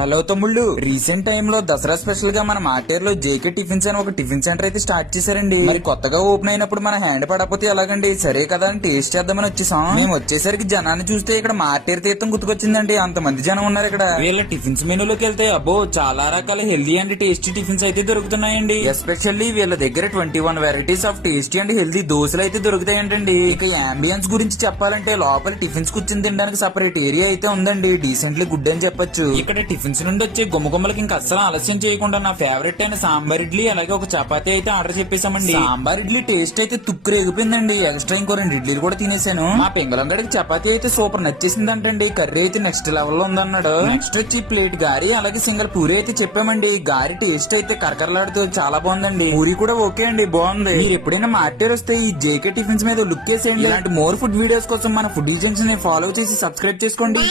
Hello తమ్ముళ్ళు, recent time లో Dasara special గా మన మాటేరులో జేకే టిఫిన్స్ అని ఒక టిఫిన్ సెంటర్ అయితే స్టార్ట్ చేశారండి. మరి కొత్తగా ఓపెన్ అయినప్పుడు మన హ్యాండ్ పడకపోతే ఎలాగండి, సరే కదా అని టేస్ట్ చేద్దామని వచ్చేసాం. మేము వచ్చేసరికి జనాన్ని చూస్తే ఇక్కడ మాటేరు తీర్థం గుర్తుకొచ్చిందండి. అంతమంది జనం ఉన్నారు ఇక్కడ. వీళ్ళ టిఫిన్స్ మెనూలోకి వెళ్తే అబ్బో చాలా రకాల హెల్దీ అండ్ టేస్టీ టిఫిన్స్ అయితే దొరుకుతున్నాయండి. ఎస్పెషల్లీ వీళ్ళ దగ్గర 21 varieties of tasty and healthy దోశలు అయితే దొరుకుతాయంటండి. ఇక అంబియన్స్ గురించి చెప్పాలంటే లోపల టిఫిన్స్ కూర్చుని తినడానికి సపరేట్ ఏరియా అయితే ఉందండి. డీసెంట్లీ గుడ్ అని చెప్పొచ్చు. ఇక్కడ టిఫిన్స్ నుండి వచ్చే గుమ్మగుమ్మలకి ఇంకా అస్సలు ఆలస్యం చేయకుండా నా ఫేవరెట్ అయిన సాంబార్ ఇడ్లీ అలాగే ఒక చపాతీ అయితే ఆర్డర్ చెప్పేసామండి. సాంబార్ ఇడ్లీ టేస్ట్ అయితే తుక్కు రేగిపోయిందండి. ఎక్స్ట్రా ఇంకో 2 ఇడ్లీలు కూడా తినేసాను. మా పింగళందరికి చపాతీ అయితే సూపర్ నచ్చేసింది అంటండి. కర్రీ అయితే నెక్స్ట్ లెవెల్ లో ఉందన్నాడు. నెక్స్ట్ వచ్చి ప్లేట్ గారి అలాగే సింగల్ పూరి అయితే చెప్పామండి. గారి టేస్ట్ అయితే కరకరలాడుతూ చాలా బాగుందండి. పూరి కూడా ఓకే అండి, బాగుంది. మీరు ఎప్పుడైనా మార్కెట్ వస్తే ఈ జేకే టిఫిన్స్ మీద లుక్ వేసేయండి. ఇలాంటి మోర్ ఫుడ్ వీడియోస్ కోసం మన ఫుడ్ జంక్షన్ ని ఫాలో చేసి సబ్స్క్రైబ్ చేసుకోండి.